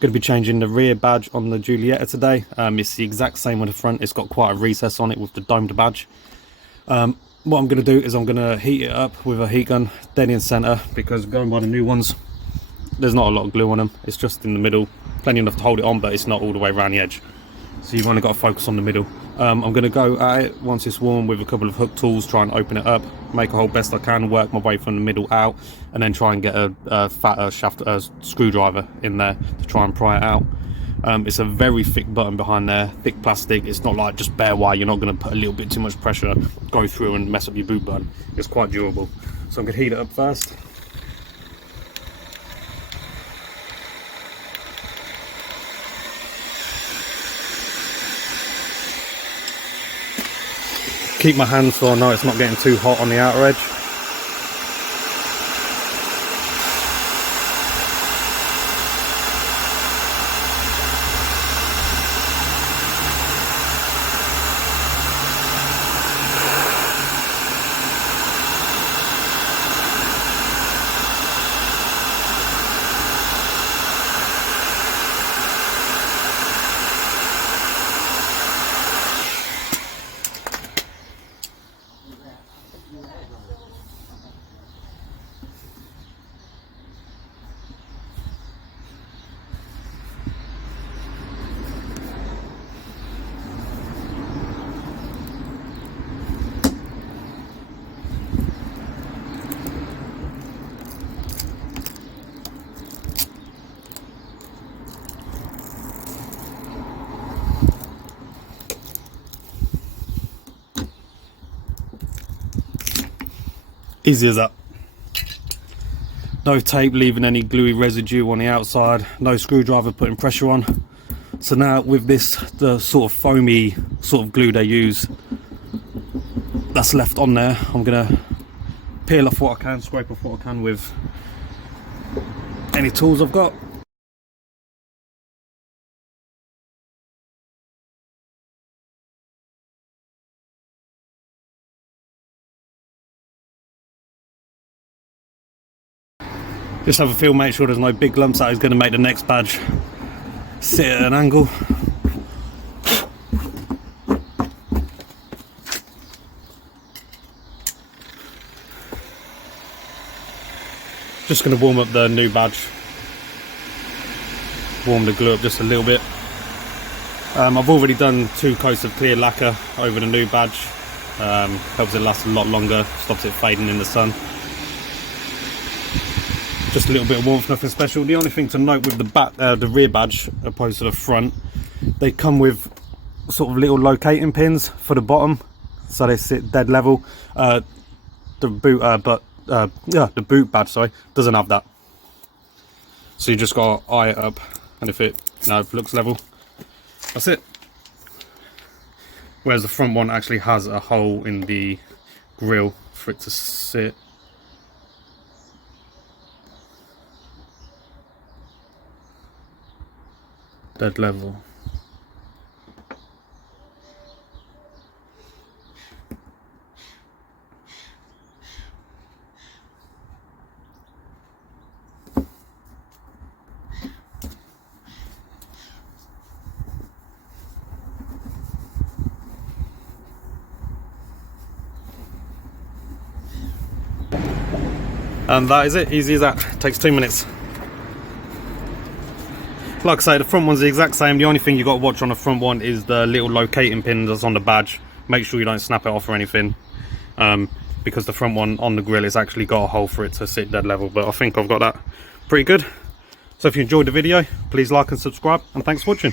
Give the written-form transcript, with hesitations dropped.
Going to be changing the rear badge on the Giulietta today. It's the exact same with the front. It's got quite a recess on it with the domed badge. What I'm going to do is I'm going to heat it up with a heat gun dead in centre, because going by the new ones, there's not a lot of glue on them. It's just in the middle, plenty enough to hold it on, but it's not all the way around the edge. So you've only got to focus on the middle. I'm going to go at it once it's warm with a couple of hook tools, try and open it up, make a hole best I can, work my way from the middle out, and then try and get a fatter shaft screwdriver in there to try and pry it out. It's a very thick button behind there, thick plastic. It's not like just bare wire. You're not going to put a little bit too much pressure, go through and mess up your boot button. It's quite durable. So I'm going to heat it up first. Keep my hands so I know it's not getting too hot on the outer edge. Easy as that. No tape leaving any gluey residue on the outside, no screwdriver putting pressure on. So now with this, the sort of foamy sort of glue they use that's left on there, I'm gonna peel off what I can, scrape off what I can with any tools I've got. Just have a feel, make sure there's no big lumps. That is going to make the next badge sit at an angle. Just going to warm up the new badge. Warm the glue up just a little bit. I've already done 2 coats of clear lacquer over the new badge. Helps it last a lot longer, stops it fading in the sun. Just a little bit of warmth, nothing special. The only thing to note with the rear badge opposed to the front, they come with sort of little locating pins for the bottom, so they sit dead level. The boot badge, sorry, doesn't have that. So you just got to eye it up, and if it looks level, that's it. Whereas the front one actually has a hole in the grille for it to sit. Dead level. And that is it, easy as that. Takes 2 minutes. Like I say, the front one's the exact same. The only thing you got to watch on the front one is the little locating pin that's on the badge. Make sure you don't snap it off or anything, because the front one on the grill has actually got a hole for it to sit dead level. But I think I've got that pretty good. So if you enjoyed the video, please like and subscribe, and thanks for watching.